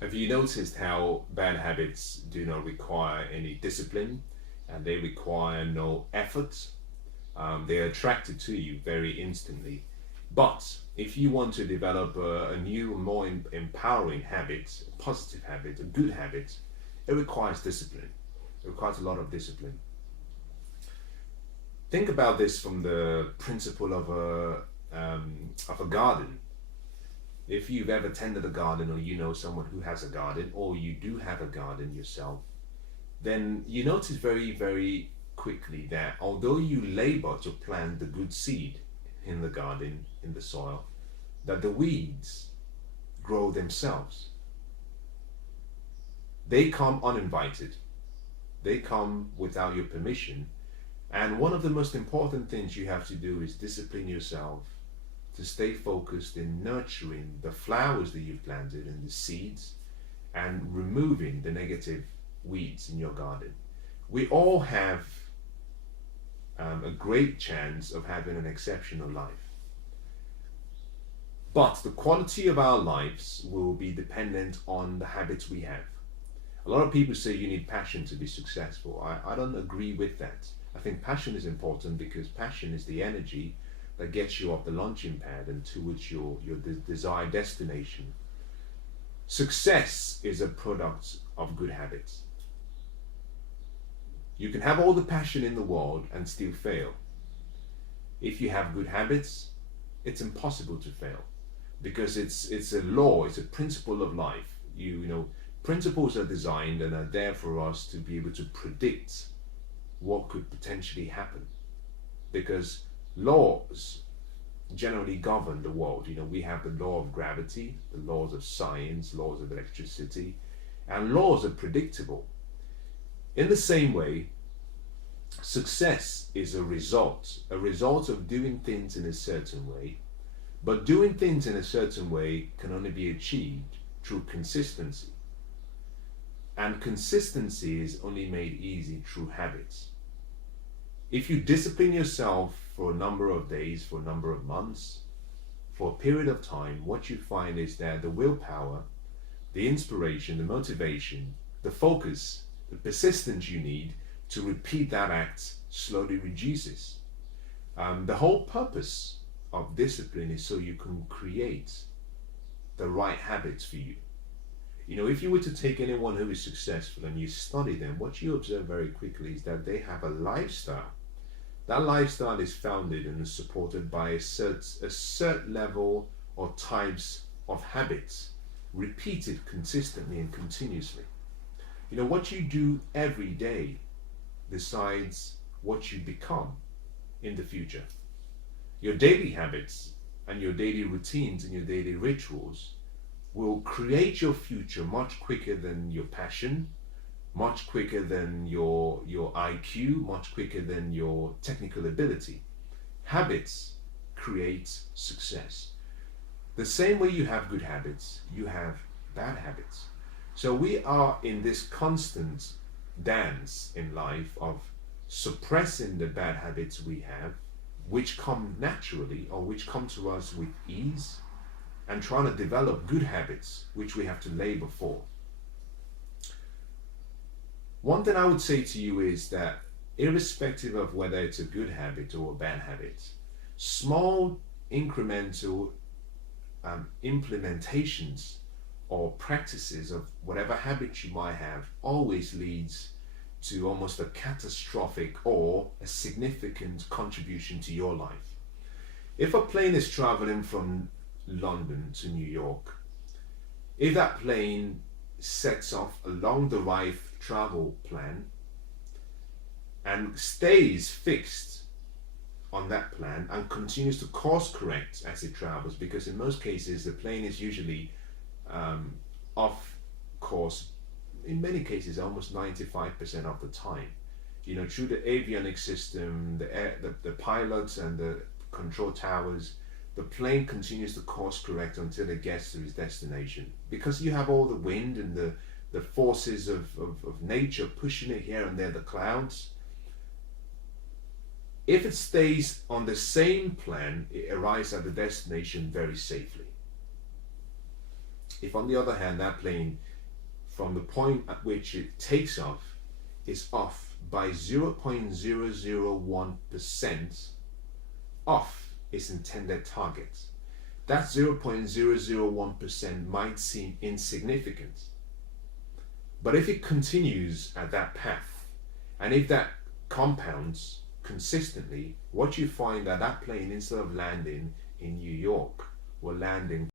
Have you noticed how bad habits do not require any discipline and they require no effort? They are attracted to you very instantly. But if you want to develop a new, more empowering habit, a positive habit, a good habit, it requires discipline. It requires a lot of discipline. Think about this from the principle of a garden. If you've ever tended a garden, or you know someone who has a garden, or you do have a garden yourself, then you notice very, very quickly that although you labor to plant the good seed in the garden, in the soil, that the weeds grow themselves. They come uninvited, they come without your permission. And one of the most important things you have to do is discipline yourself to stay focused in nurturing the flowers that you've planted and the seeds and removing the negative weeds in your garden. We all have a great chance of having an exceptional life. But the quality of our lives will be dependent on the habits we have. A lot of people say you need passion to be successful. I don't agree with that. I think passion is important because passion is the energy that gets you off the launching pad and towards your desired destination. Success is a product of good habits. You can have all the passion in the world and still fail. If you have good habits, it's impossible to fail because it's a law, it's a principle of life. You know, principles are designed and are there for us to be able to predict what could potentially happen because laws generally govern the world. You know, we have the law of gravity, the laws of science, laws of electricity, and laws are predictable. In the same way, success is a result of doing things in a certain way, but doing things in a certain way can only be achieved through consistency. And consistency is only made easy through habits. If you discipline yourself for a number of days, for a number of months, for a period of time, what you find is that the willpower, the inspiration, the motivation, the focus, the persistence you need to repeat that act slowly reduces. The whole purpose of discipline is so you can create the right habits for you. You know, if you were to take anyone who is successful and you study them, what you observe very quickly is that they have a lifestyle. That lifestyle is founded and is supported by a certain level or types of habits, repeated consistently and continuously. You know, what you do every day decides what you become in the future. Your daily habits and your daily routines and your daily rituals will create your future much quicker than your passion, much quicker than your IQ, much quicker than your technical ability. Habits create success. The same way you have good habits, you have bad habits. So we are in this constant dance in life of suppressing the bad habits we have, which come naturally or which come to us with ease, and trying to develop good habits which we have to labor for. One thing I would say to you is that irrespective of whether it's a good habit or a bad habit, small incremental implementations or practices of whatever habit you might have always leads to almost a catastrophic or a significant contribution to your life. If a plane is traveling from London to New York, if that plane sets off along the right travel plan and stays fixed on that plan and continues to course correct as it travels, because in most cases the plane is usually off course, in many cases almost 95% of the time. You know, through the avionics system, the pilots and the control towers, the plane continues to course correct until it gets to its destination. Because you have all the wind and the forces of nature pushing it here and there, the clouds. If it stays on the same plan, it arrives at the destination very safely. If on the other hand that plane from the point at which it takes off is off by 0.001% off its intended target. That 0.001% might seem insignificant, but if it continues at that path, and if that compounds consistently, what you find that plane, instead of landing in New York, will land in